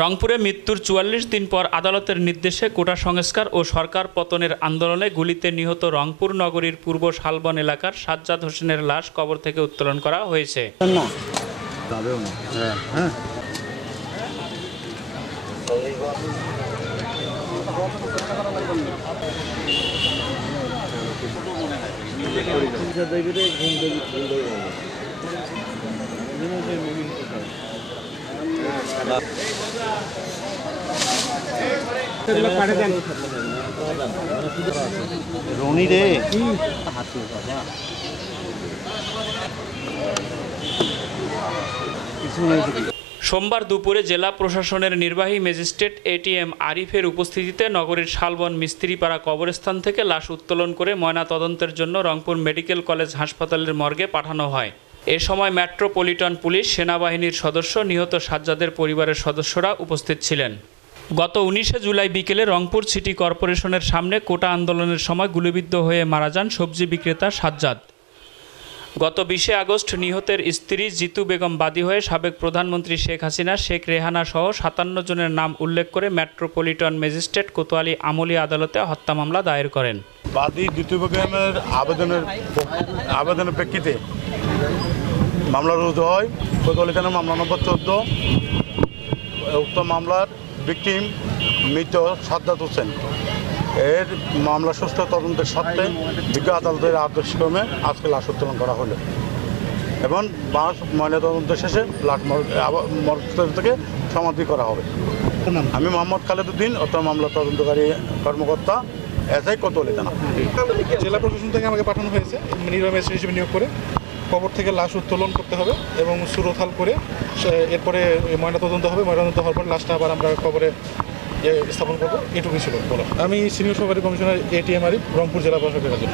রংপুরে মৃত্যুর ৪৪ দিন পর আদালতের নির্দেশে কোটা সংস্কার ও সরকার পতনের আন্দোলনে গুলিতে নিহত রংপুর নগরীর পূর্ব শালবন এলাকার সাজ্জাদ হোসেনের লাশ কবর থেকে উত্তোলন করা হয়েছে। সোমবার দুপুরে জেলা প্রশাসনের নির্বাহী ম্যাজিস্ট্রেট এটিএম আরিফের উপস্থিতিতে নগরীর শালবন মিস্ত্রিপাড়া কবরস্থান থেকে লাশ উত্তোলন করে ময়নাতদন্তের জন্য রংপুর মেডিকেল কলেজ হাসপাতালের মর্গে পাঠানো হয়। এ সময় মেট্রোপলিটন পুলিশ, সেনাবাহিনীর সদস্য, নিহত সাজ্জাদের পরিবারের সদস্যরা উপস্থিত ছিলেন। গত 19 জুলাই বিকেলে রংপুর সিটি কর্পোরেশনের সামনে কোটা আন্দোলনের সময় গুলিবিদ্ধ হয়ে মারা যান সবজি বিক্রেতা সাজ্জাদ। গত 20 আগস্ট নিহতের স্ত্রী জিতু বেগম বাদী হয়ে সাবেক প্রধানমন্ত্রী শেখ হাসিনা, শেখ রেহানা সহ 57 জনের নাম উল্লেখ করে মেট্রোপলিটন ম্যাজিস্ট্রেট কোতোয়ালি আমলি আদালতে হত্যা মামলা দায়ের করেন। বাদী জিতু বেগমের আবেদনের প্রেক্ষিতে মামলা রুজু হয়। কোতোয়ালি থানার মামলা নম্বর 14। উক্ত মামলার ভিকটিম মৃত সাজ্জাদ হোসেন এর মামলা সুষ্ঠু তদন্তের স্বার্থে বিজ্ঞ আদালতের আদেশক্রমে আজকে লাশ উত্তোলন করা হলো এবং ময়নাতদন্ত শেষে লাশ মর্গ থেকে সমাধি করা হবে। আমি মোহাম্মদ খালেদ উদ্দিন, অর্থাৎ মামলা তদন্তকারী কর্মকর্তা, এসআই কোতোয়ালি থানা। জেলা প্রশাসন থেকে আমাকে পাঠানো হয়েছে নির্বাহী ম্যাজিস্ট্রেট হিসেবে নিয়োগ করে কবর থেকে লাশ উত্তোলন করতে হবে এবং সুরথাল করে এরপরে ময়নাতদন্ত হবে। ময়নাতদন্ত হওয়ার পর লাশটা আবার আমরা কবরে স্থাপন করবো। এটুকুই ছিল বলা। আমি সিনিয়র সহকারী কমিশনার এটিএম আরিফ, রংপুর জেলা প্রশাসকের কাছে।